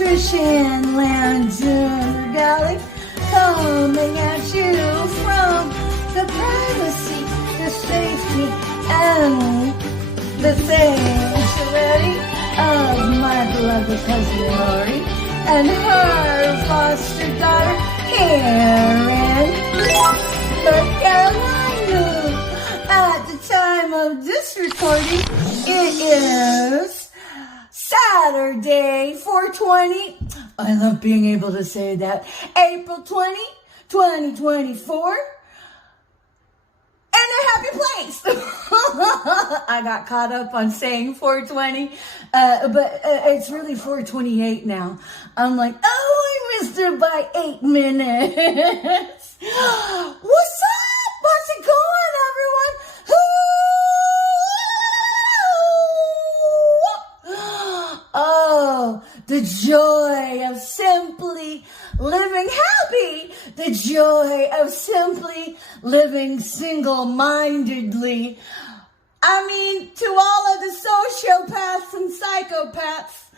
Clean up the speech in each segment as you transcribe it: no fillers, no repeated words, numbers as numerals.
Trishan Landon Galley, coming at you from the privacy, the safety, and the sanctuary of my beloved cousin Lori and her foster daughter Karen, North Carolina. At the time of this recording, it is Saturday, 4/20. I love being able to say that. April 20, 2024. And a happy place. I got caught up on saying 420, but it's really 4:28 now. I'm like, oh, I missed it by 8 minutes. What's up? What's it going, everyone? Oh, the joy of simply living happy, the joy of simply living single-mindedly. I mean, to all of the sociopaths and psychopaths,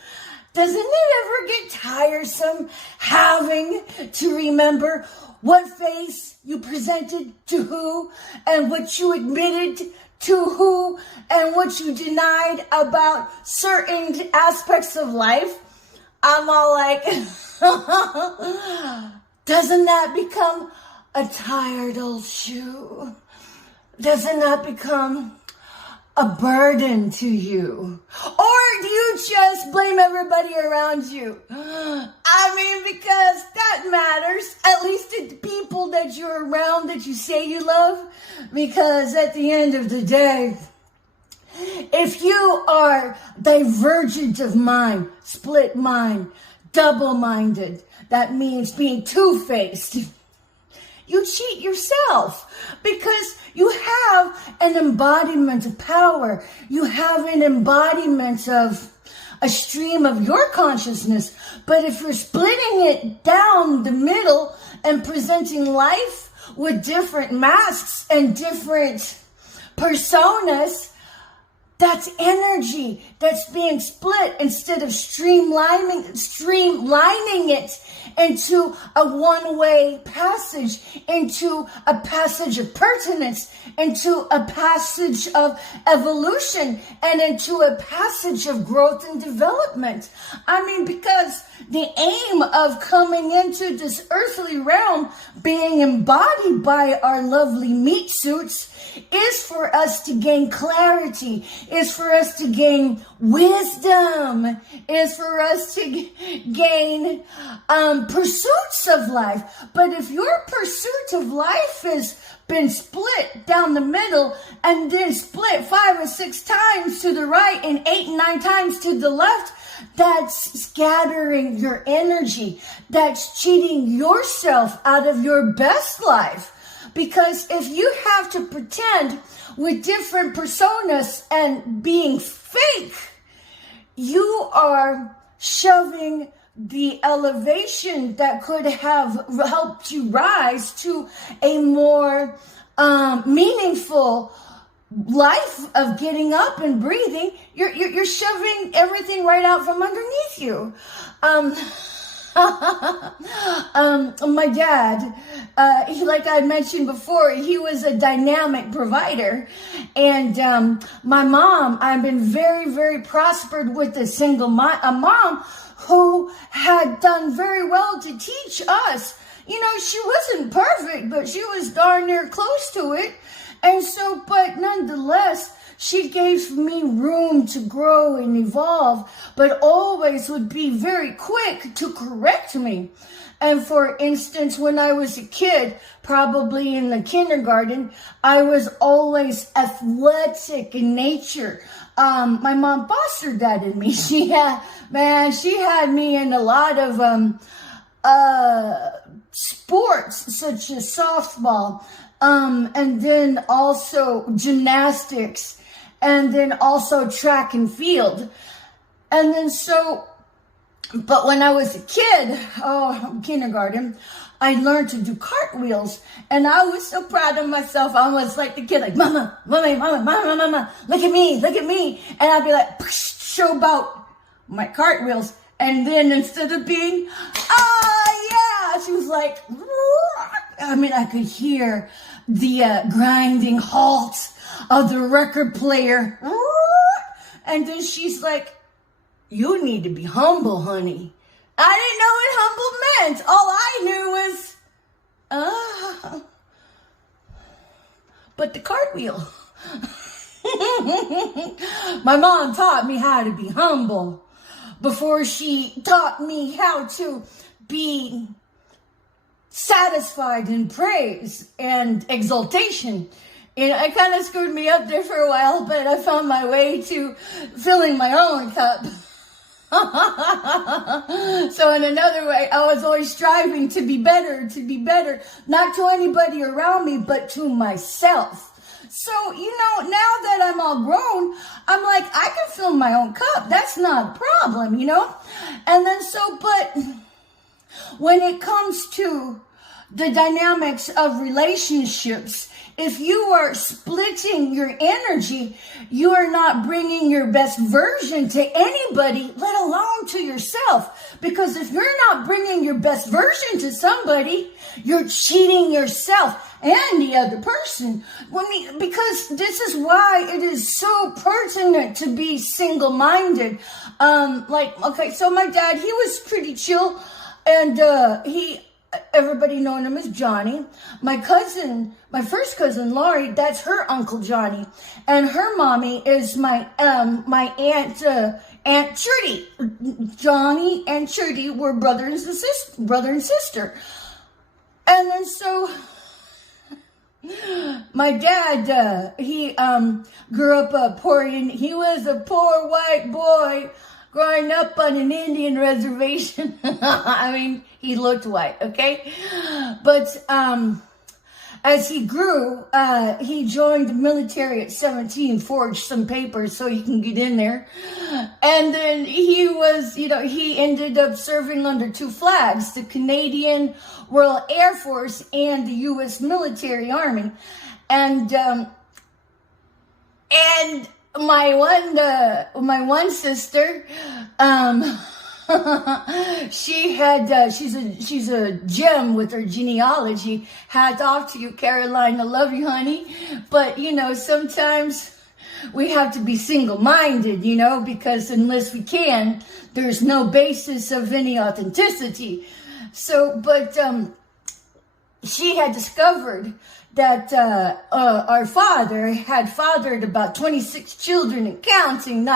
doesn't it ever get tiresome having to remember what face you presented to who and what you admitted to who and what you denied about certain aspects of life? I'm all like, doesn't that become a tired old shoe? Doesn't that become a burden to you? Or do you just blame everybody around you? I mean, because that matters, at least to the people that you're around that you say you love. Because at the end of the day, if you are divergent of mind, split mind, double-minded, that means being two-faced, you cheat yourself because you have an embodiment of power. You have an embodiment of a stream of your consciousness. But if you're splitting it down the middle and presenting life with different masks and different personas, that's energy that's being split instead of streamlining it into a one-way passage, into a passage of pertinence, into a passage of evolution, and into a passage of growth and development. I mean, because the aim of coming into this earthly realm, being embodied by our lovely meat suits, is for us to gain clarity, is for us to gain wisdom, is for us to gain pursuits of life. But if your pursuit of life has been split down the middle and then split 5 or 6 times to the right and 8 and 9 times to the left, that's scattering your energy. That's cheating yourself out of your best life. Because if you have to pretend with different personas and being fake, you are shoving the elevation that could have helped you rise to a more meaningful life of getting up and breathing. You're shoving everything right out from underneath you. My dad, like I mentioned before, he was a dynamic provider. And my mom, I've been very, very prospered with a mom who had done very well to teach us. You know, she wasn't perfect, but she was darn near close to it. And so, but nonetheless, she gave me room to grow and evolve, but always would be very quick to correct me. And for instance, when I was a kid, probably in the kindergarten, I was always athletic in nature. My mom fostered that in me. She had me in a lot of sports such as softball, and then also gymnastics, and then also track and field. And then but when I was a kid, kindergarten, I learned to do cartwheels, and I was so proud of myself. I was like the kid, like, mama, look at me. And I'd be like, show about my cartwheels. And then instead of being, yeah, she was like, I mean, I could hear the grinding halt of the record player. And then she's like, you need to be humble, honey. I didn't know what humble meant. All I knew was, but the cartwheel. My mom taught me how to be humble before she taught me how to be satisfied in praise and exaltation. And it kind of screwed me up there for a while, but I found my way to filling my own cup. So in another way, I was always striving to be better, not to anybody around me, but to myself. So, now that I'm all grown, I'm like, I can fill my own cup. That's not a problem, And then but when it comes to the dynamics of relationships, if you are splitting your energy, you are not bringing your best version to anybody, let alone to yourself. Because if you're not bringing your best version to somebody, you're cheating yourself and the other person. Because this is why it is so pertinent to be single-minded. So my dad, he was pretty chill, and everybody known him as Johnny. My first cousin Laurie, that's her Uncle Johnny, and her mommy is my Aunt Trudy. Johnny and Trudy were brother and sister. And then my dad, he grew up poor, and he was a poor white boy growing up on an Indian reservation. I mean, he looked white, okay? But as he grew, he joined the military at 17, forged some papers so he can get in there. And then he was, he ended up serving under two flags, the Canadian Royal Air Force and the U.S. Military Army. And my one sister, she's a gem with her genealogy. Hats off to you, Caroline. I love you, honey. But sometimes we have to be single-minded, because unless we can, there's no basis of any authenticity. So, but she had discovered that our father had fathered about 26 children and counting.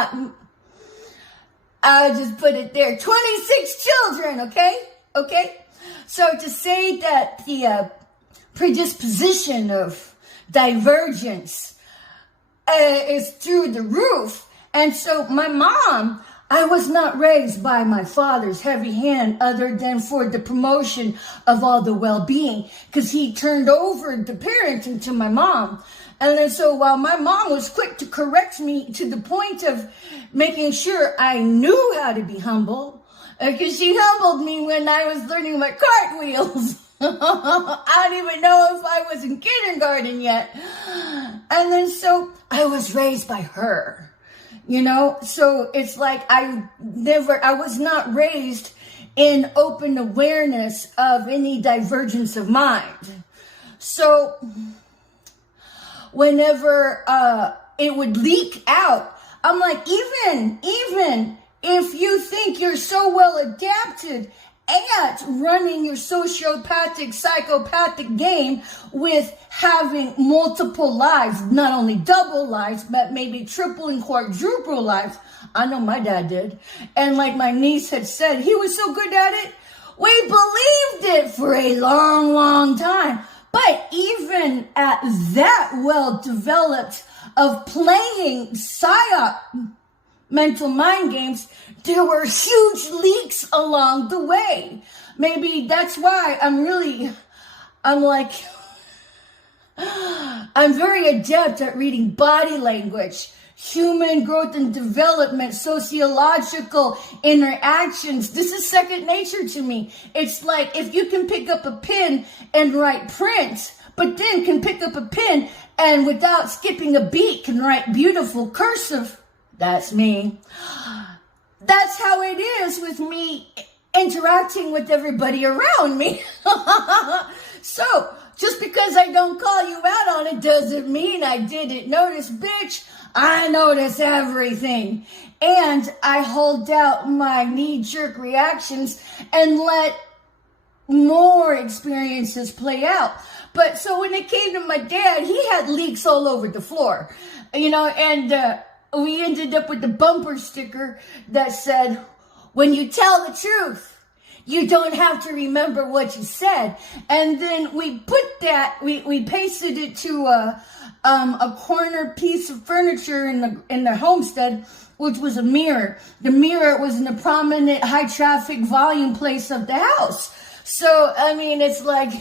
I'll just put it there, 26 children, okay? So to say that the predisposition of divergence is through the roof. And so my mom, I was not raised by my father's heavy hand other than for the promotion of all the well-being, because he turned over the parenting to my mom. And then so while my mom was quick to correct me to the point of making sure I knew how to be humble, because she humbled me when I was learning my cartwheels. I don't even know if I was in kindergarten yet. And then so I was raised by her. So it's like I was not raised in open awareness of any divergence of mind. So whenever it would leak out, I'm like, even if you think you're so well adapted at running your sociopathic, psychopathic game with having multiple lives, not only double lives, but maybe triple and quadruple lives. I know my dad did. And like my niece had said, he was so good at it. We believed it for a long, long time. But even at that well-developed of playing psyop mental mind games, there were huge leaks along the way. Maybe that's why I'm very adept at reading body language, human growth and development, sociological interactions. This is second nature to me. It's like if you can pick up a pen and write print, but then can pick up a pen and without skipping a beat can write beautiful cursive. That's me. that's how it is with me interacting with everybody around me. So, just because I don't call you out on it doesn't mean I didn't notice, bitch. I notice everything. And I hold out my knee-jerk reactions and let more experiences play out. But so when it came to my dad, he had leaks all over the floor, and we ended up with the bumper sticker that said, when you tell the truth, you don't have to remember what you said. And then we put that, we pasted it to a corner piece of furniture in the homestead, which was a mirror. The mirror was in the prominent high traffic volume place of the house. So, I mean, it's like,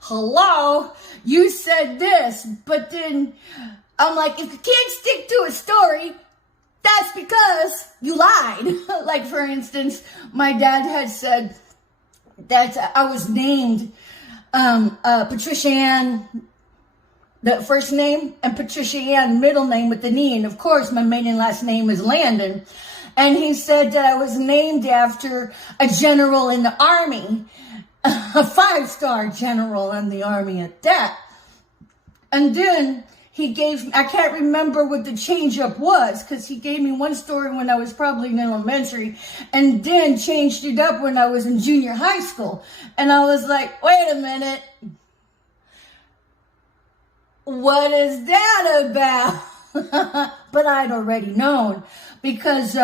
hello, you said this, but then I'm like, if you can't stick to a story, that's because you lied. Like, for instance, my dad had said that I was named Patricia Ann, the first name, and Patricia Ann, middle name with the knee. And of course, my maiden last name is Landon. And he said that I was named after a general in the army, a 5-star general in the army at that. And then he gave me, I can't remember what the change up was, because he gave me one story when I was probably in elementary and then changed it up when I was in junior high school. And I was like, wait a minute. What is that about? But I'd already known, because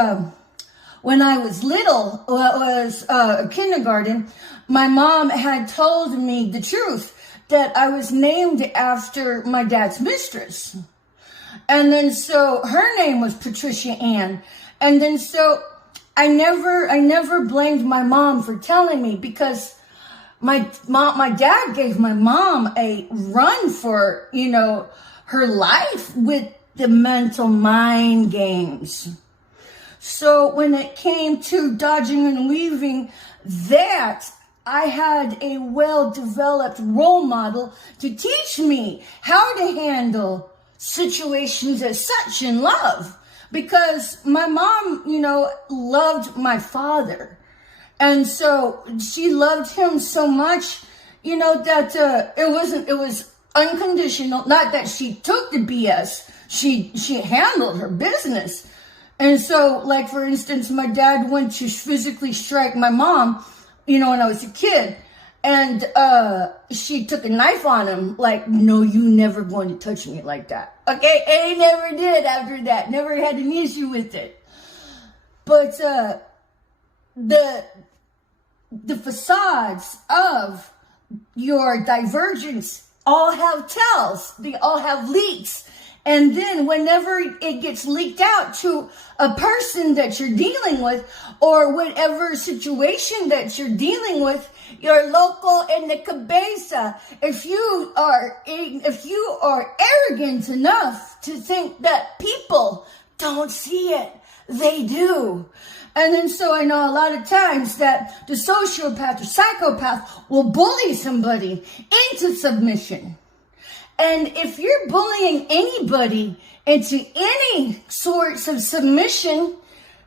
when I was little, was kindergarten, my mom had told me the truth, that I was named after my dad's mistress. And then so her name was Patricia Ann. And then so I never blamed my mom for telling me, because my dad gave my mom a run for, her life with the mental mind games. So when it came to dodging and weaving that, I had a well-developed role model to teach me how to handle situations as such in love. Because my mom, loved my father. And so she loved him so much, that it was unconditional. Not that she took the BS. She handled her business. And so, like, for instance, my dad went to physically strike my mom, when I was a kid. And she took a knife on him, like, no, you never going to touch me like that. Okay? And he never did after that. Never had an issue with it. But the facades of your divergence all have tells. They all have leaks. And then whenever it gets leaked out to a person that you're dealing with, or whatever situation that you're dealing with, your local in the cabeza, if you are arrogant enough to think that people don't see it, they do. And then so I know a lot of times that the sociopath or psychopath will bully somebody into submission. And if you're bullying anybody into any sorts of submission,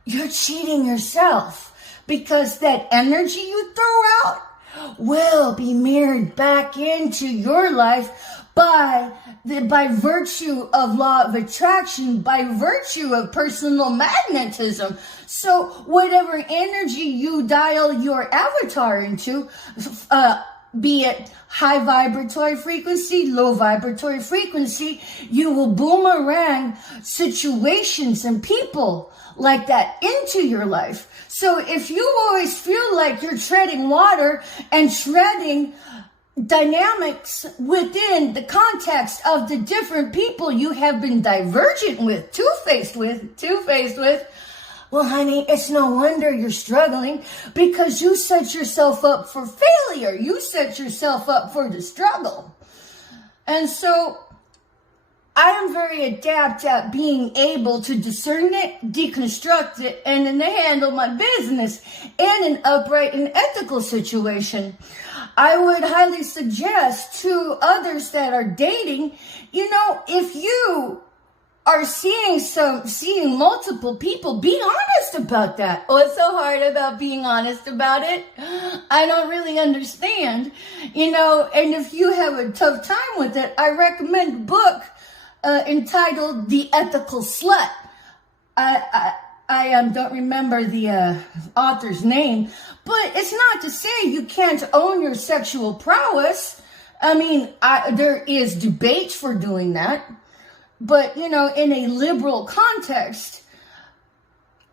you're cheating yourself, because that energy you throw out will be mirrored back into your life by virtue of law of attraction, by virtue of personal magnetism. So whatever energy you dial your avatar into, be it high vibratory frequency, low vibratory frequency, you will boomerang situations and people like that into your life. So if you always feel like you're treading water and treading dynamics within the context of the different people you have been divergent with, two-faced with, well, honey, it's no wonder you're struggling, because you set yourself up for failure. You set yourself up for the struggle. And so I am very adept at being able to discern it, deconstruct it, and then handle my business in an upright and ethical situation. I would highly suggest to others that are dating, if you are seeing multiple people, be honest about that. What's so hard about being honest about it? I don't really understand, and if you have a tough time with it, I recommend a book entitled The Ethical Slut. I don't remember the author's name, but it's not to say you can't own your sexual prowess. I mean, there is debate for doing that. But, in a liberal context,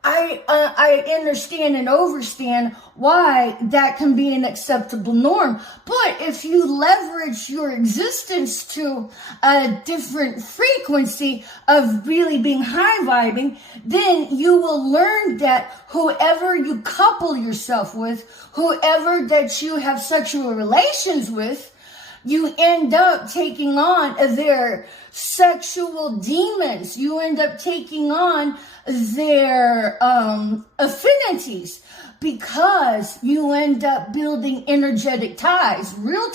I understand and understand why that can be an acceptable norm. But if you leverage your existence to a different frequency of really being high vibing, then you will learn that whoever you couple yourself with, whoever that you have sexual relations with, you end up taking on their sexual demons. You end up taking on their affinities, because you end up building energetic ties, real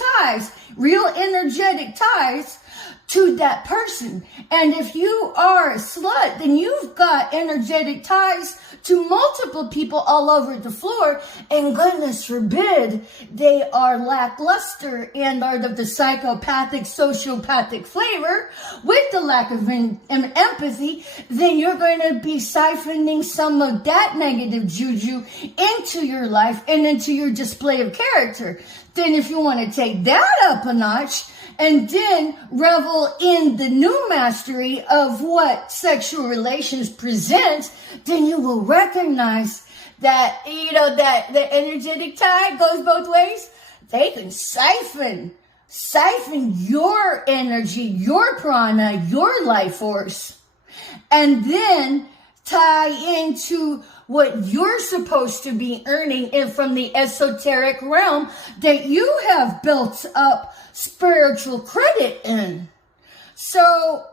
energetic ties to that person. And if you are a slut, then you've got energetic ties to multiple people all over the floor, and goodness forbid they are lackluster and are of the psychopathic, sociopathic flavor with the lack of empathy, then you're going to be siphoning some of that negative juju into your life and into your display of character. Then if you want to take that up a notch, and then revel in the new mastery of what sexual relations present, then you will recognize that, that the energetic tide goes both ways. They can siphon your energy, your prana, your life force, and then tie into what you're supposed to be earning in from the esoteric realm that you have built up spiritual credit in. So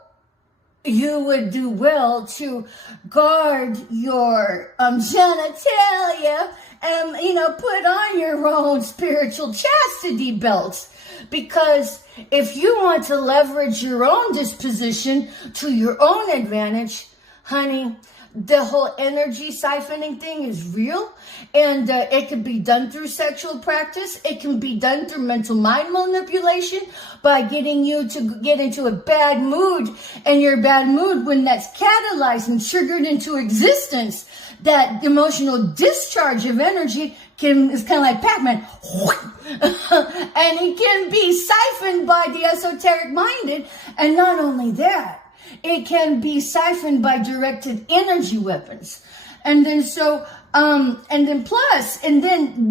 you would do well to guard your genitalia and, put on your own spiritual chastity belts. Because if you want to leverage your own disposition to your own advantage, honey, the whole energy siphoning thing is real, and it can be done through sexual practice. It can be done through mental mind manipulation by getting you to get into a bad mood, and your bad mood, when that's catalyzed and triggered into existence, that emotional discharge of energy is kind of like Pac-Man. And it can be siphoned by the esoteric minded, and not only that, it can be siphoned by directed energy weapons. And then then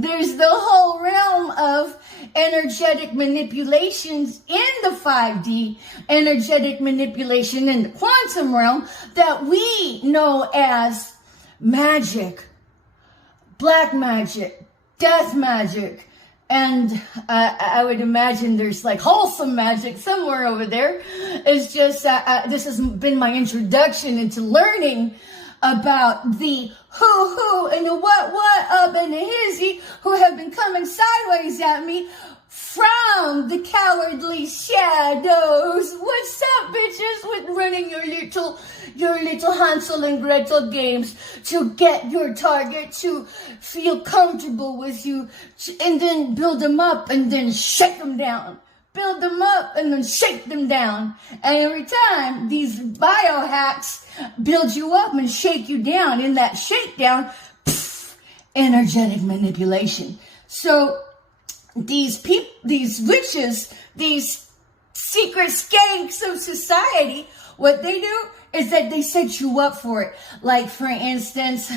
there's the whole realm of energetic manipulations in the 5D, energetic manipulation in the quantum realm that we know as magic, black magic, death magic. And I would imagine there's like wholesome magic somewhere over there. It's just, this has been my introduction into learning about the who and the what up and the hizzy who have been coming sideways at me from the cowardly shadows. What's up, bitches, with running your little Hansel and Gretel games to get your target to feel comfortable with you, and then build them up and then shake them down. Build them up and then shake them down. And every time these biohacks build you up and shake you down, in that shakedown, energetic manipulation. So these witches, these secret skanks of society, what they do is that they set you up for it. Like, for instance,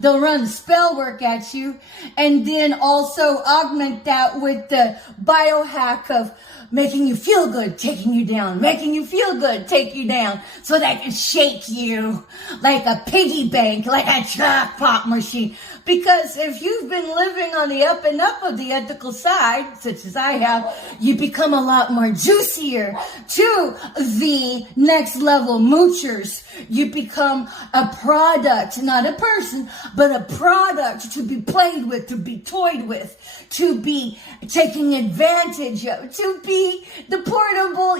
they'll run spell work at you and then also augment that with the biohack of making you feel good, taking you down, making you feel good, take you down, so they can shake you like a piggy bank, like a jackpot machine. Because if you've been living on the up and up of the ethical side, such as I have, you become a lot more juicier to the next level moochers. You become a product, not a person, but a product to be played with, to be toyed with, to be taken advantage of, to be the portable,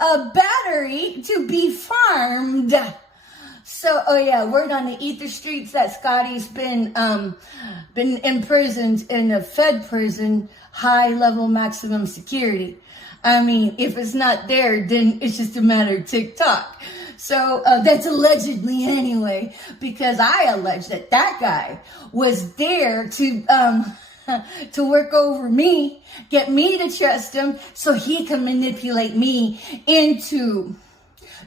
a battery to be farmed. So, oh yeah, word on the ether streets that Scotty's been imprisoned in a Fed prison, high level maximum security. I mean, if it's not there, then it's just a matter of TikTok. So that's allegedly anyway, because I allege that guy was there to work over me, get me to trust him, so he can manipulate me into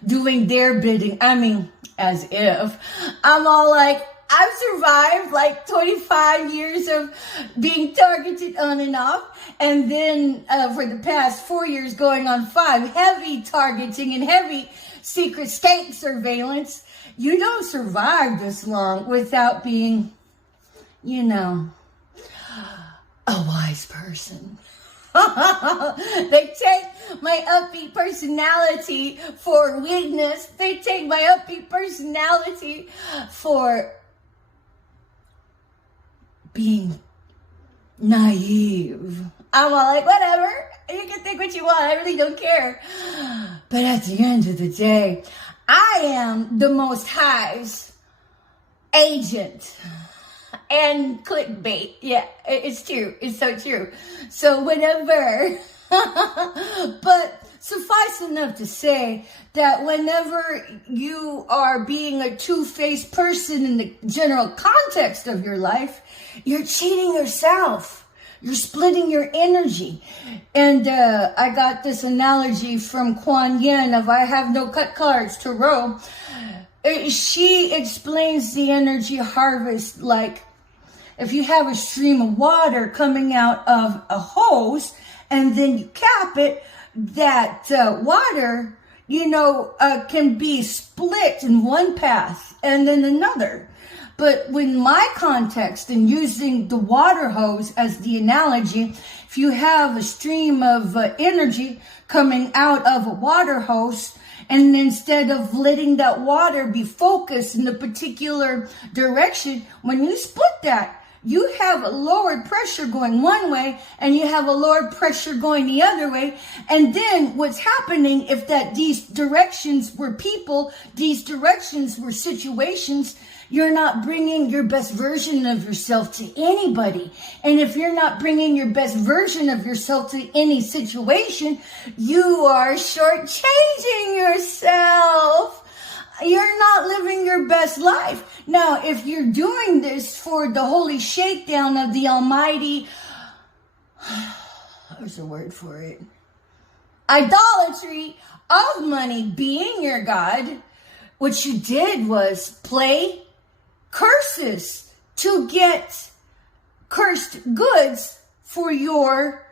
doing their bidding. I mean, as if I'm all like, I've survived like 25 years of being targeted on and off. And then for the past 4 years going on 5, heavy targeting and heavy secret state surveillance. You don't survive this long without being, you know, a wise person. They take my upbeat personality for weakness. They take my upbeat personality for being naive. I'm all like, whatever. You can think what you want. I really don't care. But at the end of the day, I am the Most High's agent. And clickbait. Yeah, it's true. It's so true. So whenever, but suffice enough to say that whenever you are being a two-faced person in the general context of your life, you're cheating yourself. You're splitting your energy. And I got this analogy from Kuan Yin of I have no cut cards to row. She explains the energy harvest like if you have a stream of water coming out of a hose and then you cap it, that water, can be split in one path and then another. But in my context, and using the water hose as the analogy, if you have a stream of energy coming out of a water hose, and instead of letting that water be focused in a particular direction, when you split that, you have a lower pressure going one way and you have a lower pressure going the other way. And then what's happening if that these directions were people, these directions were situations, you're not bringing your best version of yourself to anybody. And if you're not bringing your best version of yourself to any situation, you are shortchanging yourself. You're not living your best life. Now, if you're doing this for the holy shakedown of the almighty, there's a word for it, idolatry of money being your God, what you did was play curses to get cursed goods for your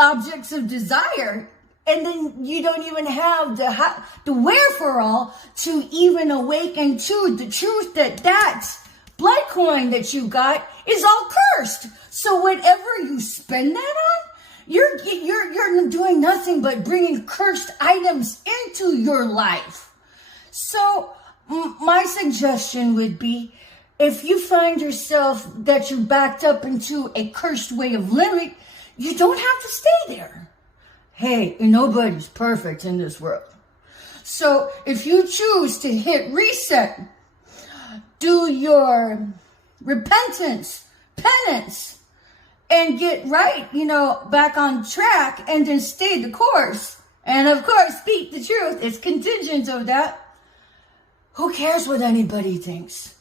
objects of desire. And then you don't even have the wherefore to even awaken to the truth that blood coin that you got is all cursed. So whatever you spend that on, you're doing nothing but bringing cursed items into your life. So my suggestion would be, if you find yourself that you're backed up into a cursed way of living, you don't have to stay there. Hey, nobody's perfect in this world. So if you choose to hit reset, do your repentance, penance, and get right, back on track, and then stay the course, and of course speak the truth, it's contingent of that. Who cares what anybody thinks?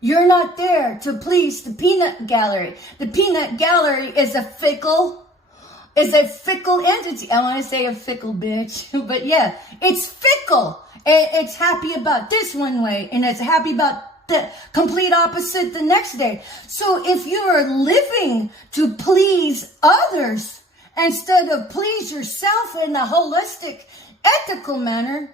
You're not there to please the peanut gallery. The peanut gallery is a fickle entity. I want to say a fickle bitch, but yeah, it's fickle. It's happy about this one way, and it's happy about the complete opposite the next day. So if you're living to please others instead of please yourself in a holistic, ethical manner,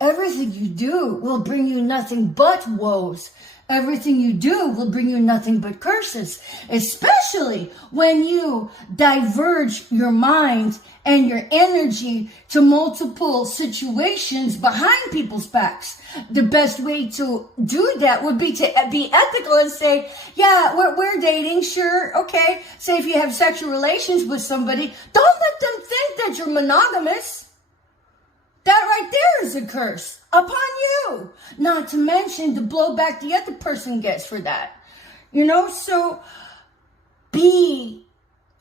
everything you do will bring you nothing but woes. Everything you do will bring you nothing but curses, especially when you diverge your mind and your energy to multiple situations behind people's backs. The best way to do that would be to be ethical and say, yeah, we're dating, sure, okay. Say if you have sexual relations with somebody, don't let them think that you're monogamous, that right there is a curse upon you. Not to mention the blowback the other person gets for that. So be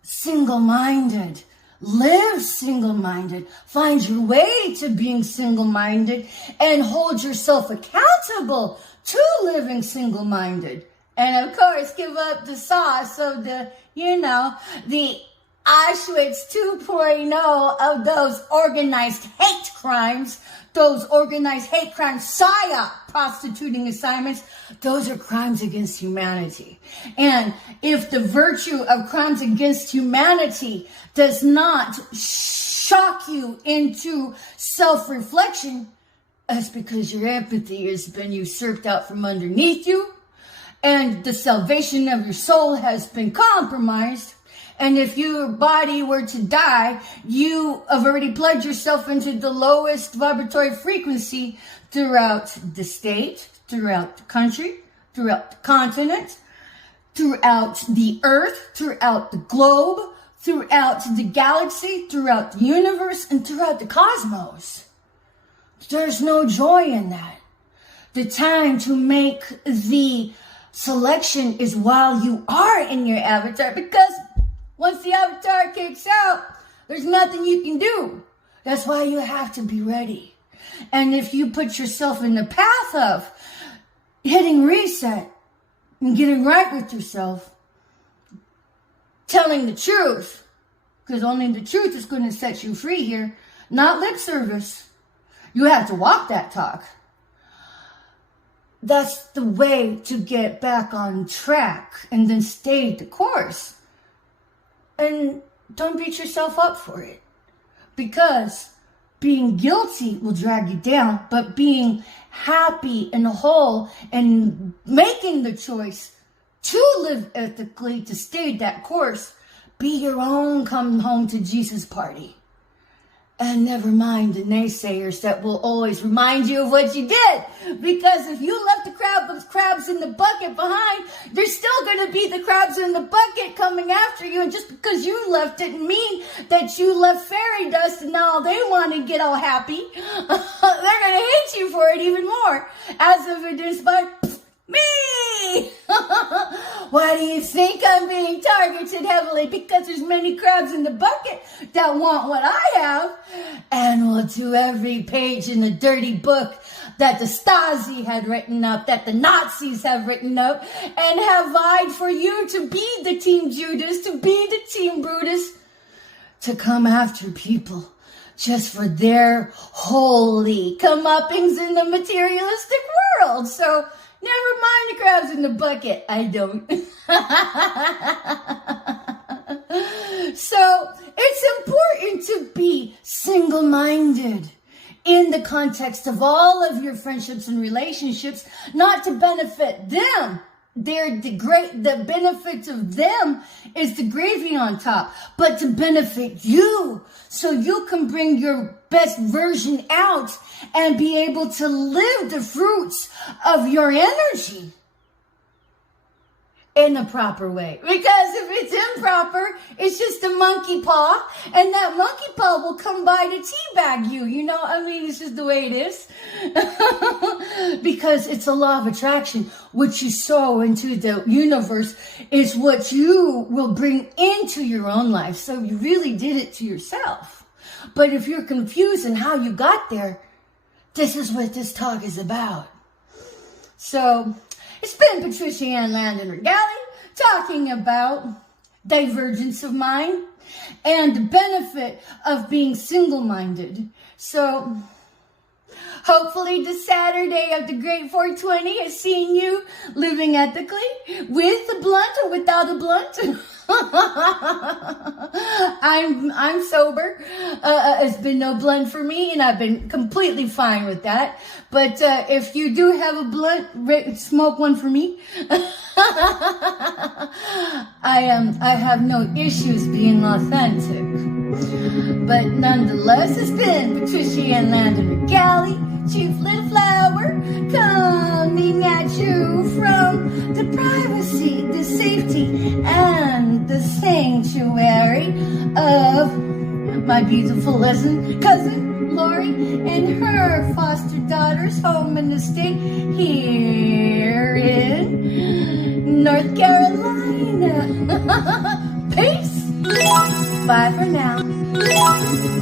single-minded. Live single-minded. Find your way to being single-minded and hold yourself accountable to living single-minded. And of course, give up the sauce of the Auschwitz 2.0 of those organized hate crimes, PSYOP, prostituting assignments. Those are crimes against humanity. And if the virtue of crimes against humanity does not shock you into self-reflection, that's because your empathy has been usurped out from underneath you, and the salvation of your soul has been compromised. And if your body were to die, you have already plugged yourself into the lowest vibratory frequency throughout the state, throughout the country, throughout the continent, throughout the earth, throughout the globe, throughout the galaxy, throughout the universe, and throughout the cosmos. There's no joy in that. The time to make the selection is while you are in your avatar, because once the avatar kicks out, there's nothing you can do. That's why you have to be ready. And if you put yourself in the path of hitting reset and getting right with yourself, telling the truth, because only the truth is going to set you free here, not lip service. You have to walk that talk. That's the way to get back on track and then stay the course. And don't beat yourself up for it, because being guilty will drag you down, but being happy and whole and making the choice to live ethically, to stay that course, be your own come home to Jesus party. And never mind the naysayers that will always remind you of what you did. Because if you left the crabs in the bucket behind, there's still going to be the crabs in the bucket coming after you. And just because you left didn't mean that you left fairy dust and now they want to get all happy. They're going to hate you for it even more. As evidenced by me. Why do you think I'm being targeted heavily? Because there's many crabs in the bucket that want what I have and will do every page in the dirty book that the Stasi had written up, that the Nazis have written up, and have vied for you to be the Team Judas, to be the Team Brutus, to come after people just for their holy comeuppings in the materialistic world. So never mind the crabs in the bucket. I don't. So it's important to be single-minded in the context of all of your friendships and relationships, not to benefit them. The benefits of them is the gravy on top, but to benefit you, so you can bring your best version out and be able to live the fruits of your energy in the proper way. Because if it's improper, it's just a monkey paw, and that monkey paw will come by to teabag you. It's just the way it is. Because it's a law of attraction. What you sow into the universe is what you will bring into your own life. So you really did it to yourself. But if you're confused in how you got there, this is what this talk is about. So it's been Patricia Ann Landon Regali talking about divergence of mind and the benefit of being single-minded. So hopefully the Saturday of the Great 420 has seen you living ethically, with a blunt or without a blunt. I'm sober. It's been no blunt for me, and I've been completely fine with that. But if you do have a blunt, smoke one for me. I have no issues being authentic. But nonetheless, it's been Patricia Ann Landon Regali, Chief Little Flower, coming at you from the privacy, the safety, and the sanctuary of my beautiful cousin Lori and her foster daughter's home in the state here in North Carolina. Peace. Bye for now.